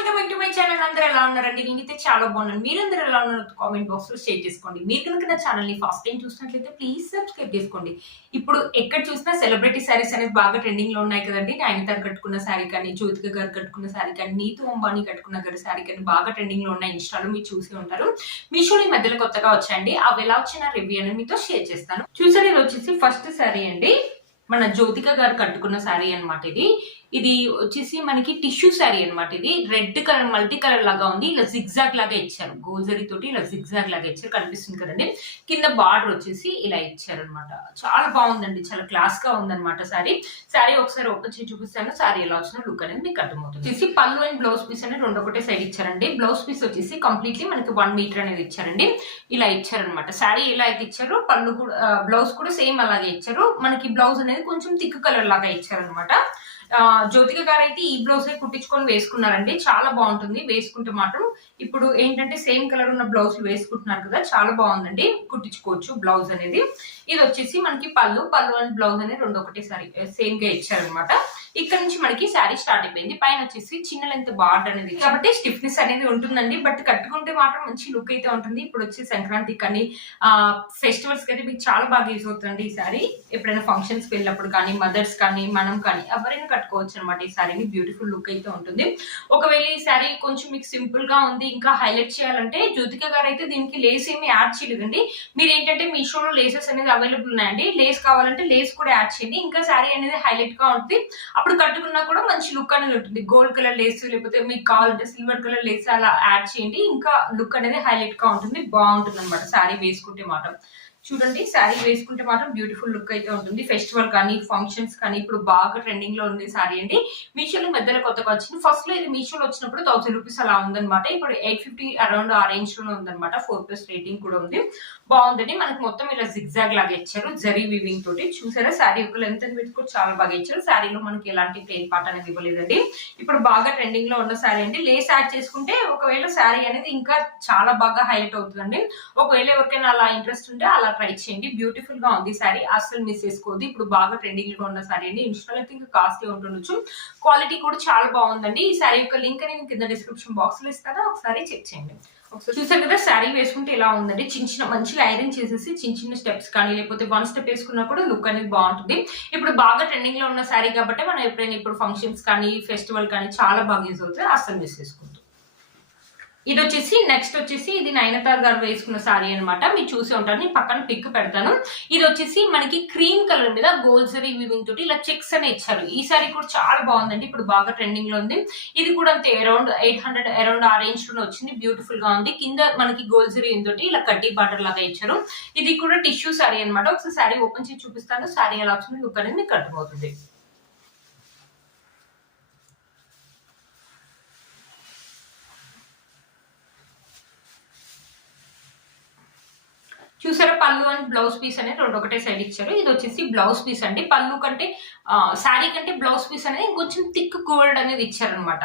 Welcome back to my channel. అందరూ ఎలా ఉన్నారండి? నేనైతే చాలా బాగున్నాను. మీరందరూ ఎలా ఉన్నారు కామెంట్ బాక్స్ లో షేర్ చేసుకోండి. మీరు కనుక నా ఛానల్ ని ఫస్ట్ టైం చూసినట్లయితే ప్లీజ్ సబ్స్క్రైబ్ చేసుకోండి. ఇప్పుడు ఎక్కడ చూసినా సెలబ్రిటీ శారీస్ అనేది బాగా ట్రెండింగ్ లో ఉన్నాయి కదండి. నయనతార కట్టుకున్న శారీ కానీ, జ్యోతిక గారు కట్టుకున్న శారీ కానీ, నీతు అంబానీ కట్టుకున్న గారి శారీ కానీ బాగా ట్రెండింగ్ లో ఉన్నాయి. ఇన్స్టాలో మీరు చూసి ఉంటారు. మీషోలో ఈ మధ్యలో కొత్తగా వచ్చాయండి. అవి ఎలా వచ్చిన రివ్యూ అని మీతో షేర్ చేస్తాను. చూసారు, ఇది వచ్చేసి ఫస్ట్ శారీ అండి. మన జ్యోతిక గారు కట్టుకున్న శారీ అనమాట. ఇది వచ్చేసి మనకి టిష్యూ శారీ అనమాట. ఇది రెడ్ కలర్ మల్టీ కలర్ లాగా ఉంది. ఇలా జిగ్జాగ్ లాగా ఇచ్చారు, గోల్జరీ తోటి ఇలా జిగ్జాగ్ లాగా ఇచ్చారు, కనిపిస్తుంది కదండి. కింద బార్డర్ వచ్చేసి ఇలా ఇచ్చారు అనమాట. చాలా బాగుందండి, చాలా క్లాస్ గా ఉందన్నమాట శారీ ఒకసారి ఓపెన్ చేసి చూపిస్తాను. శారీ ఎలా వచ్చిన లుక్ అనేది మీకు అర్థమవుతుంది. వచ్చేసి పళ్ళు అండ్ బ్లౌజ్ పీస్ అనేది రెండు ఒకటే సైడ్ ఇచ్చారండి. బ్లౌజ్ పీస్ వచ్చేసి కంప్లీట్లీ మనకి 1 మీటర్ అనేది ఇచ్చారండి. ఇలా ఇచ్చారనమాట. శారీ ఎలా అయితే ఇచ్చారో పళ్ళు కూడా, బ్లౌజ్ కూడా సేమ్ అలాగే ఇచ్చారు. మనకి బ్లౌజ్ అనేది కొంచెం థిక్ కలర్ లాగా ఇచ్చారనమాట. జ్యోతిక గారు అయితే ఈ బ్లౌజ్ కుట్టించుకొని వేసుకున్నారండి. చాలా బాగుంటుంది వేసుకుంటే మాత్రం. ఇప్పుడు ఏంటంటే సేమ్ కలర్ ఉన్న బ్లౌజ్ వేసుకుంటున్నారు కదా, చాలా బాగుందండి. కుట్టించుకోవచ్చు బ్లౌజ్ అనేది. ఇది వచ్చేసి మనకి పళ్ళు అండ్ బ్లౌజ్ అనేది రెండు ఒకటేసారి సేమ్ గా ఇచ్చారనమాట. ఇక్కడ నుంచి మనకి శారీ స్టార్ట్ అయిపోయింది. పైన వచ్చేసి చిన్న లెంత్ బార్డర్ అనేది కాబట్టి స్టిఫ్నెస్ అనేది ఉంటుందండి. బట్ కట్టుకుంటే మాత్రం మంచి లుక్ అయితే ఉంటుంది. ఇప్పుడు వచ్చి సంక్రాంతి కానీ ఫెస్టివల్స్ కి అయితే మీకు చాలా బాగా యూజ్ అవుతుంది ఈ శారీ. ఎప్పుడైనా ఫంక్షన్స్ కి వెళ్ళినప్పుడు కానీ, మదర్స్ కానీ, మనం కానీ ఎవరైనా కట్టుకోవచ్చు అనమాట. ఈ శారీని బ్యూటిఫుల్ లుక్ అయితే ఉంటుంది. ఒకవేళ ఈ శారీ కొంచెం మీకు సింపుల్ గా ఉంది, ఇంకా హైలైట్ చేయాలంటే జ్యోతిక గారు అయితే దీనికి లేస్ ఏమి యాడ్ చేయలేదండి. మీరు ఏంటంటే మీషోలో లేసెస్ అనేది అవైలబుల్ ఉన్నాయండి. లేస్ కావాలంటే లేస్ కూడా యాడ్ చేయండి. ఇంకా శారీ అనేది హైలైట్ గా ఉంటుంది. అప్పుడు కట్టుకున్నా కూడా మంచి లుక్ అనేది ఉంటుంది. గోల్డ్ కలర్ లేస్ లేకపోతే మీకు కావాలంటే సిల్వర్ కలర్ లేస్ అలా యాడ్ చేయండి. ఇంకా లుక్ అనేది హైలైట్ గా ఉంటుంది, బాగుంటుంది అనమాట శారీ వేసుకుంటే మాత్రం. చూడండి, శారీ వేసుకుంటే మాత్రం బ్యూటిఫుల్ లుక్ అయితే ఉంటుంది. ఫెస్టివల్ కానీ, ఫంక్షన్స్ కానీ ఇప్పుడు బాగా ట్రెండింగ్ లో ఉంది శారీ అండి. మీషోలో మధ్యలో కొత్తగా వచ్చింది. ఫస్ట్ లో ఇది మీషోలో వచ్చినప్పుడు 1000 రూపీస్ అలా ఉందన్నమాట. ఇప్పుడు 850 అరౌండ్ ఆ రేంజ్ లోనే ఉందన్నమాట. 4+ రేటింగ్ కూడా ఉంది. బాగుందండి. మనకి మొత్తం ఇలా జిగ్జాగ్ లాగా ఇచ్చారు, జరీ వీవింగ్ తోటి. చూసారా, శారీ యొక్క లెంత్ అనేది కూడా చాలా బాగా ఇచ్చారు. శారీలో మనకి ఎలాంటి ప్లేన్ పార్ట్ అనేది ఇవ్వలేదండి. ఇప్పుడు బాగా ట్రెండింగ్ లో ఉన్న శారీ అండి. లేస్ యాడ్ చేసుకుంటే ఒకవేళ శారీ అనేది ఇంకా చాలా బాగా హైలైట్ అవుతుందండి. ఒకవేళ ఎవరికైనా అలా ఇంట్రెస్ట్ ఉంటే అలా ట్రై చేయండి. బ్యూటిఫుల్ గా ఉంది శారీ, అస్సలు మిస్ చేసుకోవద్దు. ఇప్పుడు బాగా ట్రెండింగ్ లో ఉన్న శారీ అండి. ఇన్స్టాల్ అయితే ఇంకా కాస్ట్ ఉంటుండొచ్చు, క్వాలిటీ కూడా చాలా బాగుందండి. ఈ శారీ యొక్క లింక్ అనేది కింద డిస్క్రిప్షన్ బాక్స్ లో ఇస్తాను, ఒకసారి చెక్ చేయండి. ఒకసారి చూసారు కదా, శారీ వేసుకుంటే ఇలా ఉందండి. చిన్న మంచిగా ఐరన్ చేసేసి చిన్న స్టెప్స్ కానీ లేకపోతే 1 స్టెప్ వేసుకున్నా కూడా లుక్ అనేది బాగుంటుంది. ఇప్పుడు బాగా ట్రెండింగ్ లో ఉన్న శారీ కాబట్టి మనం ఎప్పుడైనా ఇప్పుడు ఫంక్షన్స్ కానీ, ఫెస్టివల్ కానీ చాలా బాగా యూజ్ అవుతుంది. అస్సలు మిస్ చేసుకోవద్దు. ఇది వచ్చేసి నెక్స్ట్ వచ్చేసి ఇది నయనతార గారు వేసుకున్న శారీ అనమాట. మీరు చూసి ఉంటారు, నేను పక్కన పిక్ పెడతాను. ఇది వచ్చేసి మనకి క్రీమ్ కలర్ మీద గోల్జరీ వీవింగ్ తోటి ఇలా చెక్స్ అనే ఇచ్చారు. ఈ శారీ కూడా చాలా బాగుందండి. ఇప్పుడు బాగా ట్రెండింగ్ లో ఉంది. ఇది కూడా అంతే, అరౌండ్ 800 అరౌండ్ ఆ రేంజ్ లోనే వచ్చింది. బ్యూటిఫుల్ గా ఉంది. కింద మనకి గోల్జరీ తోటి ఇలా కడ్డీ బార్డర్ లాగా ఇచ్చారు. ఇది కూడా టిష్యూ శారీ అనమాట. ఒకసారి శారీ ఓపెన్ చేసి చూపిస్తాను. శారీ ఎలా వచ్చింది లుక్ అనేది మీకు అర్థమవుతుంది. చూసారా, పళ్ళు అండ్ బ్లౌజ్ పీస్ అనేది రెండు ఒకటే సైడ్ ఇచ్చారు. ఇది వచ్చేసి బ్లౌజ్ పీస్ అండి. పళ్ళు కంటే శారీ కంటే బ్లౌజ్ పీస్ అనేది కొంచెం థిక్ గోల్డ్ అనేది ఇచ్చారనమాట.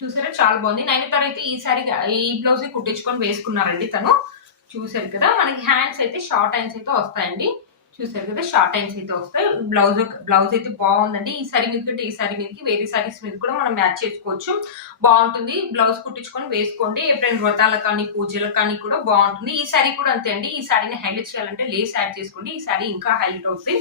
చూసారా, చాలా బాగుంది. నైనతార అయితే ఈ శారీ ఈ బ్లౌజ్ కుట్టించుకొని వేసుకున్నారండి తను. చూసారు కదా, మనకి హ్యాండ్స్ అయితే షార్ట్ హ్యాండ్స్ అయితే వస్తాయండి. చూసారు కదా, షార్ట్ హ్యాండ్స్ అయితే వస్తాయి. బ్లౌజ్ అయితే బాగుందండి. ఈ శారీ మీద కంటే ఈ శారీ మీదకి వేరే శారీస్ మీద కూడా మనం మ్యాచ్ చేసుకోవచ్చు, బాగుంటుంది. బ్లౌజ్ కుట్టించుకొని వేసుకోండి. ఎప్పుడైనా వ్రతాలకు కానీ, పూజలకు కానీ కూడా బాగుంటుంది. ఈ శారీ కూడా అంతే అండి. ఈ శారీని హైలైట్ చేయాలంటే లేస్ యాడ్ చేసుకోండి. ఈ శారీ ఇంకా హైలైట్ అవుతుంది.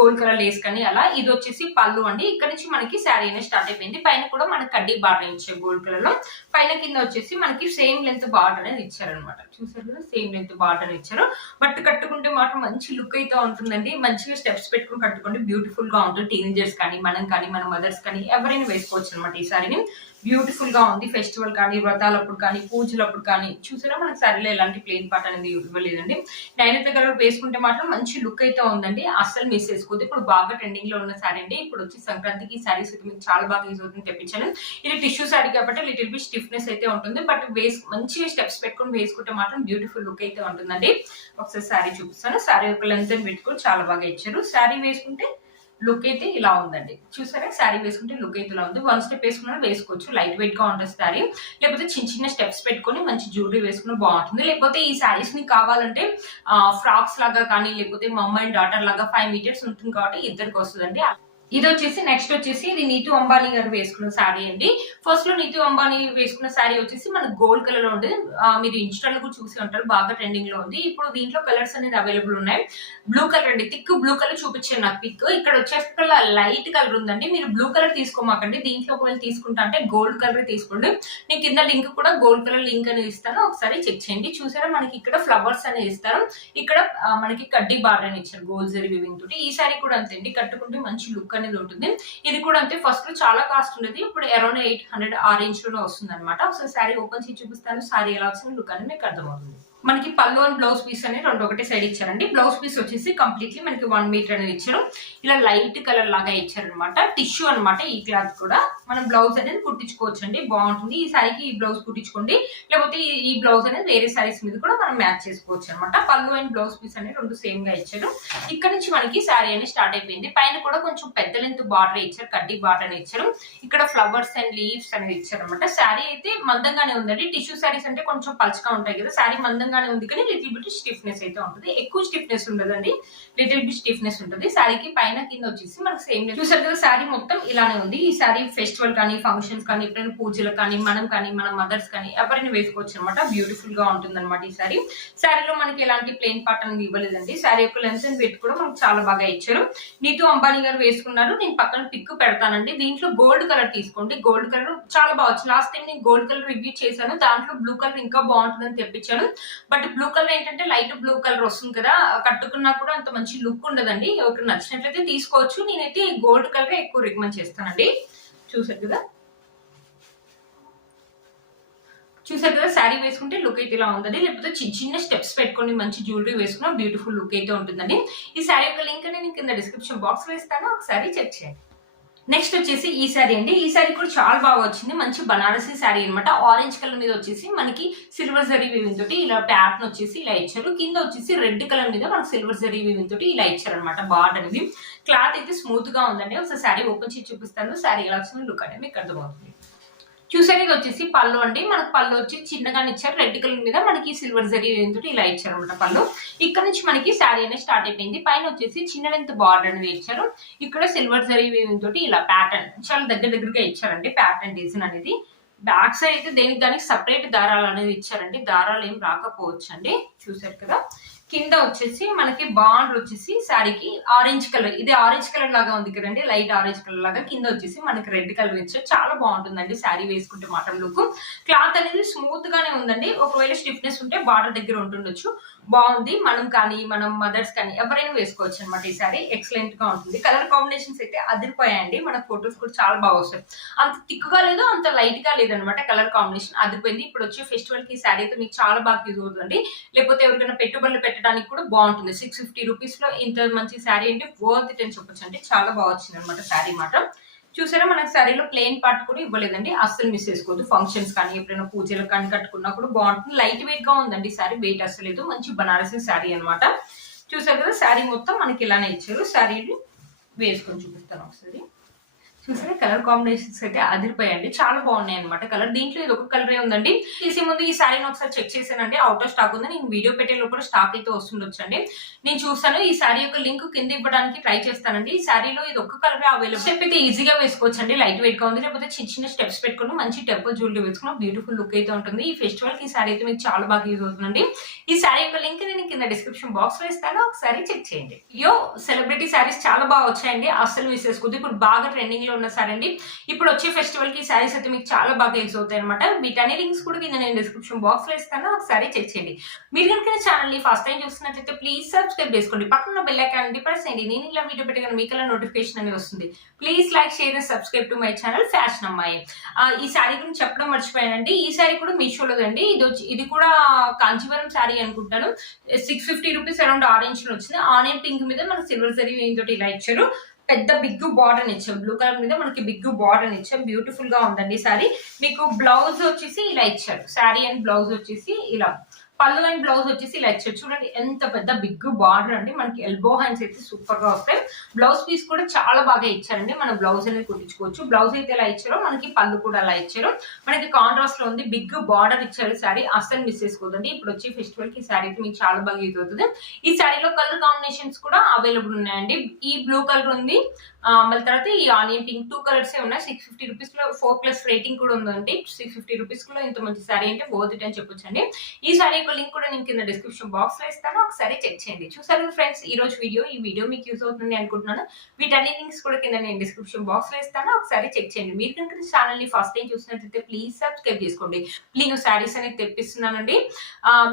గోల్డ్ కలర్ లేస్ కానీ అలా. ఇది వచ్చేసి పళ్ళు అండి. ఇక్కడ నుంచి మనకి శారీ అనేది స్టార్ట్ అయిపోయింది. పైన కూడా మనకి కడ్డీ బార్డర్ ఇచ్చారు గోల్డ్ కలర్ లో. పైన కింద వచ్చేసి మనకి సేమ్ లెంత్ బార్డర్ అనేది ఇచ్చారనమాట. చూసారు కదా, సేమ్ లెంత్ బార్డర్ ఇచ్చారు. బట్ కట్టుకుంటే మాత్రం మంచి లుక్ అయితే ఉంటుందండి. మంచిగా స్టెప్స్ పెట్టుకుని కట్టుకోండి, బ్యూటిఫుల్ గా ఉంటుంది. టీనేజర్స్ కానీ, మనం కానీ, మన మదర్స్ కానీ ఎవరైనా వేసుకోవచ్చు అనమాట. ఈ శారీని బ్యూటిఫుల్ గా ఉంది. ఫెస్టివల్ కానీ, వ్రతాలప్పుడు కానీ, పూజలప్పుడు కానీ. చూసారా, మనకి శారీలో ఎలాంటి ప్లేన్ పార్ట్ అనేది ఇవ్వలేదండి. నయనతార గారు వేసుకుంటే మాత్రం మంచి లుక్ అయితే ఉందండి. అస్సలు మిస్ చేసుకోవద్దు. ఇప్పుడు బాగా ట్రెండింగ్ లో ఉన్న శారీ అండి. ఇప్పుడు వచ్చి సంక్రాంతికి ఈ శారీస్ మీకు చాలా బాగా యూజ్ అవుతుంది, తెప్పించాను. ఇది టిష్యూ శారీ కాబట్టి లిటిల్ బిట్ స్టిఫ్నెస్ అయితే ఉంటుంది. బట్ మంచిగా స్టెప్స్ పెట్టుకుని వేసుకుంటే మాత్రం బ్యూటిఫుల్ లుక్ అయితే ఉంటుందండి. ఒకసారి శారీ చూపిస్తాను. శారీ యొక్క లెంత్ అని పెట్టుకుని చాలా బాగా ఇచ్చారు. శారీ వేసుకుంటే లుక్ అయితే ఇలా ఉందండి. చూసారా, శారీ వేసుకుంటే లుక్ అయితే ఇలా ఉంది. 1 స్టెప్ వేసుకున్నా వేసుకోవచ్చు, లైట్ వెయిట్ గా ఉంటుంది శారీ. లేకపోతే చిన్న స్టెప్స్ పెట్టుకొని మంచి జ్యువెలరీ వేసుకుని బాగుంటుంది. లేకపోతే ఈ శారీస్ ని కావాలంటే ఫ్రాక్స్ లాగా కానీ, లేకపోతే మమ్ అండ్ డాటర్ లాగా 5 మీటర్స్ ఉంటుంది కాబట్టి ఇద్దరికి వస్తుందండి. ఇది వచ్చేసి నెక్స్ట్ వచ్చేసి ఇది నీతు అంబానీ గారు వేసుకున్న శారీ అండి. ఫస్ట్ లో నీతు అంబానీ వేసుకున్న శారీ వచ్చేసి మనకు గోల్డ్ కలర్ లో ఉంది. మీరు ఇన్స్టాలో కూడా చూసి ఉంటారు, బాగా ట్రెండింగ్ లో ఉంది. ఇప్పుడు దీంట్లో కలర్స్ అనేది అవైలబుల్ ఉన్నాయి. బ్లూ కలర్ అండి, థిక్ బ్లూ కలర్ చూపించాను నాకు పిక్. ఇక్కడ వచ్చేసి లైట్ కలర్ ఉందండి. మీరు బ్లూ కలర్ తీసుకోమాకండి, దీంట్లో ఒకవేళ తీసుకుంటా అంటే గోల్డ్ కలర్ తీసుకోండి. నేను కింద లింక్ కూడా గోల్డ్ కలర్ లింక్ అనేది ఇస్తాను, ఒకసారి చెక్ చేయండి. చూసారా మనకి ఇక్కడ ఫ్లవర్స్ అనేది ఇస్తారు, ఇక్కడ మనకి కడ్డీ బార్డర్ అని ఇచ్చారు గోల్డ్ జరీ వీవింగ్ తోటి. ఈ సారీ కూడా అంతే అండి, కట్టుకుంటే మంచి లుక్ అనేది ఉంటుంది. ఇది కూడా అంతే, ఫస్ట్ లో చాలా కాస్ట్ ఉండేది, ఇప్పుడు అరౌండ్ 800 ఆ రేంజ్ లోనే వస్తుంది అనమాట. ఒకసారి సారీ ఓపెన్ చేసి చూపిస్తాను, సారీ ఎలా వచ్చింది లుక్ అనేది మీకు అర్థమవుతుంది. మనకి పళ్ళు అండ్ బ్లౌజ్ పీస్ అనేది రెండు ఒకటే సైడ్ ఇచ్చారండి. బ్లౌజ్ పీస్ వచ్చేసి కంప్లీట్లీ మనకి 1 మీటర్ అనేది ఇచ్చారు. ఇలా లైట్ కలర్ లాగా ఇచ్చారనమాట, టిష్యూ అనమాట. ఈ క్లాత్ కూడా మనం బ్లౌజ్ అనేది కుట్టించుకోవచ్చు అండి, బాగుంటుంది. ఈ సారీకి ఈ బ్లౌజ్ కుట్టించుకోండి, లేకపోతే ఈ బ్లౌజ్ అనేది వేరే సారీస్ మీద కూడా మనం మ్యాచ్ చేసుకోవచ్చు అనమాట. పళ్ళు అండ్ బ్లౌజ్ పీస్ అనేది రెండు సేమ్ గా ఇచ్చారు. ఇక్కడ నుంచి మనకి సారీ అనేది స్టార్ట్ అయిపోయింది. పైన కూడా కొంచెం పెద్ద లెంత్ బార్డర్ ఇచ్చారు, కడ్డీ బార్డర్ అని ఇచ్చారు. ఇక్కడ ఫ్లవర్స్ అండ్ లీవ్స్ అనేది ఇచ్చారు అనమాట. సారీ అయితే మందంగానే ఉందండి. టిష్యూ సారీస్ అంటే కొంచెం పలుచగా ఉంటాయి కదా, సారీ మందంగా ఉంది కానీ లిటిల్ బిట్ స్టిఫ్నెస్ అయితే ఉంటుంది. ఎక్కువ స్టిఫ్నెస్ ఉండదండి, లిటిల్ బిట్ స్టిఫ్నెస్ ఉంటుంది. శారీకి పైన కింద వచ్చేసి మనకు సేమ్ చూసారు కదా, శారీ మొత్తం ఇలానే ఉంది. ఈ శారీ ఫెస్టివల్ కానీ ఫంక్షన్స్ కానీ ఎప్పుడైనా పూజలు కానీ మన మదర్స్ కానీ ఎవరైనా వేసుకోవచ్చు అనమాట. బ్యూటిఫుల్ గా ఉంటుంది అనమాట ఈ శారీ. శారీలో మనకి ఎలాంటి ప్లెయిన్ పార్ట్ అనేది ఇవ్వలేదండి. శారీ యొక్క లెన్స్ అండ్ వెయిట్ కూడా మనకు చాలా బాగా ఇచ్చారు. నీతు అంబానీ గారు వేసుకున్నారు, నేను పక్కన పిక్ పెడతానండి. దీంట్లో గోల్డ్ కలర్ తీసుకోండి, గోల్డ్ కలర్ చాలా బాగా వచ్చింది. లాస్ట్ టైం నేను గోల్డ్ కలర్ రివ్యూ చేశాను, దాంట్లో బ్లూ కలర్ ఇంకా బాగుంటుందని తెప్పించాను. బట్ బ్లూ కలర్ ఏంటంటే లైట్ బ్లూ కలర్ వస్తుంది కదా, కట్టుకున్నా కూడా అంత మంచి లుక్ ఉండదండి. ఎవరికి నచ్చినట్లయితే తీసుకోవచ్చు. నేనైతే గోల్డ్ కలర్ ఎక్కువ రికమెండ్ చేస్తానండి. చూసారు కదా శారీ వేసుకుంటే లుక్ అయితే ఇలా ఉందండి. లేకపోతే చిన్న చిన్న స్టెప్స్ పెట్టుకొని మంచి జ్యువెలరీ వేసుకున్న బ్యూటిఫుల్ లుక్ అయితే ఉంటుందండి. ఈ శారీ యొక్క లింక్ అనేది నేను కింద డిస్క్రిప్షన్ బాక్స్ లో ఇస్తాను, ఒకసారి చెక్ చేయండి. నెక్స్ట్ వచ్చేసి ఈ శారీ అండి. ఈ శారీ కూడా చాలా బాగా వచ్చింది, మంచి బనారసీ శారీ అనమాట. ఆరెంజ్ కలర్ మీద వచ్చేసి మనకి సిల్వర్ జరీ వీవింగ్ తోటి ఇలా ప్యాటర్న్ వచ్చేసి ఇలా ఇచ్చారు. కింద వచ్చేసి రెడ్ కలర్ మీద మనకి సిల్వర్ జరీ వీవింగ్ తోటి ఇలా ఇచ్చారు అనమాట. బార్డర్ అనేది క్లాత్ అయితే స్మూత్ గా ఉందండి. ఒకసారి శారీ ఓపెన్ చేసి చూపిస్తాను, శారీ ఎలా వచ్చింది లుక్ అనేది మీకు అర్థమవుతుంది. చూసారు, ఇది వచ్చేసి పళ్ళు అండి. మనకు పళ్ళు వచ్చి చిన్నగానే ఇచ్చారు, రెడ్ కలర్ మీద మనకి సిల్వర్ జరీ తోటి ఇలా ఇచ్చారు అనమాట పళ్ళు. ఇక్కడ నుంచి మనకి శారీ అనేది స్టార్ట్ అయిపోయింది. పైన వచ్చేసి చిన్న లెంత్ బార్డర్ అనేది ఇచ్చారు. ఇక్కడ సిల్వర్ జరీ తోటి ఇలా ప్యాటర్న్ చాలా దగ్గరగా ఇచ్చారండి, ప్యాటర్న్ డిజైన్ అనేది. బ్యాక్ సైడ్ అయితే దానికి సపరేట్ దారాలు అనేది ఇచ్చారండి, దారాలు ఏం రాకపోవచ్చు అండి. చూసారు కదా, కింద వచ్చేసి మనకి బార్డర్ వచ్చేసి శారీకి ఆరెంజ్ కలర్, ఇది ఆరెంజ్ కలర్ లాగా ఉంది కదండి, లైట్ ఆరెంజ్ కలర్ లాగా. కింద వచ్చేసి మనకి రెడ్ కలర్ ఇచ్చారు, చాలా బాగుంటుందండి శారీ వేసుకుంటే మాత్రం లుక్. క్లాత్ అనేది స్మూత్ గానే ఉందండి, ఒకవేళ స్టిఫ్నెస్ ఉంటే బార్డర్ దగ్గర ఉంటుండొచ్చు. బాగుంది, మనం కానీ మన మదర్స్ కానీ ఎవరైనా వేసుకోవచ్చు అనమాట. ఈ శారీ ఎక్సలెంట్ గా ఉంటుంది. కలర్ కాంబినేషన్స్ అయితే అదిరిపోయాయండి, మన ఫొటోస్ కూడా చాలా బాగా వస్తాయి. అంత థిక్ గా లేదు, అంత లైట్ గా లేదనమాట, కలర్ కాంబినేషన్ అదిరిపోయింది. ఇప్పుడు వచ్చే ఫెస్టివల్ కి ఈ శారీ అయితే మీకు చాలా బాగా యూజ్ అవుతుంది. లేకపోతే ఎవరికైనా పెట్టుబడులు పెట్టడానికి కూడా బాగుంటుంది. 650 రూపీస్ లో ఇంత మంచి శారీ అంటే వర్త్ ఇట్ అని చెప్పొచ్చు అండి, చాలా బాగా వచ్చింది అనమాట శారీ మాత్రం. చూసారా, మనకి శారీలో ప్లెయిన్ పార్ట్ కూడా ఇవ్వలేదండి, అస్సలు మిస్ చేసుకోవద్దు. ఫంక్షన్స్ కానీ ఎప్పుడైనా పూజలకు కానీ కట్టుకున్నా కూడా బాగుంటుంది. లైట్ వెయిట్ గా ఉందండి శారీ, వెయిట్ అస్సలు లేదు, మంచి బనారసి శారీ అనమాట. చూసారు కదా, శారీ మొత్తం మనకి ఇలానే ఇచ్చారు. శారీని వేసుకొని చూపిస్తాను ఒకసారి. చూసారా, కలర్ కాంబినేషన్స్ అయితే అదిరిపోయాయండి, చాలా బాగున్నాయి అనమాట కలర్. దీంట్లో ఇది ఒక కలరే ఉందండి. తీసే ముందు ఈ శారీని ఒకసారి చెక్ చేశానండి, అవుట్ ఆఫ్ స్టాక్ ఉంది. నేను వీడియో పెట్టే లోపల స్టాక్ అయితే వస్తుండొచ్చండి, నేను చూస్తాను. ఈ శారీ యొక్క లింక్ కింద ఇవ్వడానికి ట్రై చేస్తానండి. ఈ శారీలో ఇది ఒక్క కలరే అవైలబుల్. స్టెప్ అయితే ఈజీగా వేసుకోవచ్చండి, లైట్ వెయిట్ గా ఉంది. లేకపోతే చిన్న చిన్న స్టెప్స్ పెట్టుకుని మంచి టెంపుల్ జ్యువెలరీ వేసుకున్న బ్యూటిఫుల్ లుక్ అయితే ఉంటుంది. ఈ ఫెస్టివల్ కి ఈ శారీ అయితే మీకు చాలా బాగా యూజ్ అవుతుందండి. ఈ శారీ యొక్క లింక్ నేను కింద డిస్క్రిప్షన్ బాక్స్ లో ఇస్తాను, ఒకసారి చెక్ చేయండి. సెలబ్రిటీ శారీస్ చాలా బాగా వచ్చాయండి, అస్సలు మిస్ చేసుకోవద్దు. ఇప్పుడు బాగా ట్రెండింగ్ లో ఉన్న శారీ అండి. ఇప్పుడు వచ్చే ఫెస్టివల్ కి శారీస్ అయితే మీకు చాలా బాగా యూజ్ అవుతాయి అనమాట. వీటన్ని లింక్స్ కూడా కింద నేను డిస్క్రిప్షన్ బాక్స్ లో ఇస్తాను, ఒకసారి చెక్ చేయండి. మీరు కనుక ఛానల్ ని ఫస్ట్ టైం చూస్తున్నట్లయితే ప్లీజ్ సబ్స్క్రైబ్ చేసుకోండి, పక్కన బెల్ ఐకాన్ ప్రెస్ చేయండి. నేను ఇలా వీడియో పెట్టగానే మీకు ఇలా నోటిఫికేషన్ అనేది వస్తుంది. Please like, share and subscribe to my channel fashion అమ్మాయి. ఈ శారీ గురించి చెప్పడం మర్చిపోయానండి. ఈ శారీ కూడా మీషోలోదండి. ఇది కూడా కాంచీవరం శారీ అనుకుంటాను. 650 రూపీస్ అరౌండ్ ఆరెంజ్ లో వచ్చింది. ఆనియన్ పింక్ మీద మనకు సిల్వర్ జరీ తోటి ఇలా ఇచ్చారు. పెద్ద బిగ్ బార్డర్ ఇచ్చాం, బ్లూ కలర్ మీద మనకి బిగ్ బార్డర్ ఇచ్చాం. బ్యూటిఫుల్ గా ఉందండి శారీ. మీకు బ్లౌజ్ వచ్చేసి ఇలా ఇచ్చారు, శారీ అండ్ బ్లౌజ్ వచ్చేసి ఇలా. పళ్ళు అండ్ బ్లౌజ్ వచ్చేసి ఇలా ఇచ్చారు. చూడండి ఎంత పెద్ద బిగ్ బార్డర్ అండి, మనకి ఎల్బో హ్యాండ్స్ అయితే సూపర్ గా వస్తాయి. బ్లౌజ్ పీస్ కూడా చాలా బాగా ఇచ్చారండి, మనం బ్లౌజ్ అనేది కుట్టించుకోవచ్చు. బ్లౌజ్ అయితే ఎలా ఇచ్చారో మనకి పళ్ళు కూడా అలా ఇచ్చారు. మనకి కాంట్రాస్ట్ లో ఉంది, బిగ్ బార్డర్ ఇచ్చారు. శారీ అస్సలు మిస్ చేసుకోదండి. ఇప్పుడు వచ్చే ఫెస్టివల్ కి ఈ శారీ అయితే మీకు చాలా బాగా యూజ్ అవుతుంది. ఈ శారీలో కలర్ కాంబినేషన్స్ కూడా అవైలబుల్ ఉన్నాయండి. ఈ బ్లూ కలర్ ఉంది, మళ్ళీ తర్వాత ఈ ఆనియన్ పింక్ 2 కలర్స్ ఉన్నాయి. 650 రూపీస్ లో 4+ రేటింగ్ కూడా ఉందండి. 650 రూపీస్ లో ఇంత మంచి శారీ అంటే వర్త్ ఇట్ అని చెప్పొచ్చండి. ఈ శారీ యొక్క లింక్ కూడా నేను కింద డిస్క్రిప్షన్ బాక్స్ లో ఇస్తాను, ఒకసారి చెక్ చేయండి. చూసారు ఫ్రెండ్స్ ఈ రోజు ఈ వీడియో మీకు యూస్ అవుతుంది అనుకుంటున్నాను. వీటన్ని లింక్స్ కూడా కింద నేను డిస్క్రిప్షన్ బాక్స్ లో ఇస్తాను, ఒకసారి చెక్ చేయండి. మీరు కనుక ఛానల్ ని ఫస్ట్ టైం చూసినట్లయితే ప్లీజ్ సబ్స్క్రైబ్ చేసుకోండి. ప్లీజ్ శారీస్ అనేది తెప్పిస్తున్నానండి.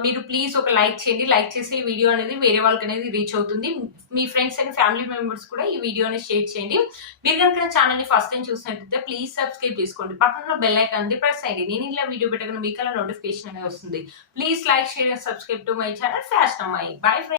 మీరు ప్లీజ్ ఒక లైక్ చేయండి. లైక్ చేసి ఈ వీడియో అనేది వేరే వాళ్ళకి అనేది రీచ్ అవుతుంది. మీ ఫ్రెండ్స్ అండ్ ఫ్యామిలీ మెంబర్స్ కూడా ఈ వీడియోని షేర్ చేయండి. మీరు కనుక ఛానల్ ని ఫస్ట్ టైం చూసినట్లయితే ప్లీజ్ సబ్స్క్రైబ్ చేసుకోండి. పక్కన బెల్ ఐకాన్ ప్రెస్ చేయండి. నేను ఇలా వీడియో పెట్టగానే మీకు అలా నోటిఫికేషన్ అనేది వస్తుంది. Please like, share and subscribe to my channel fashion అమ్మాయి. Bye friends.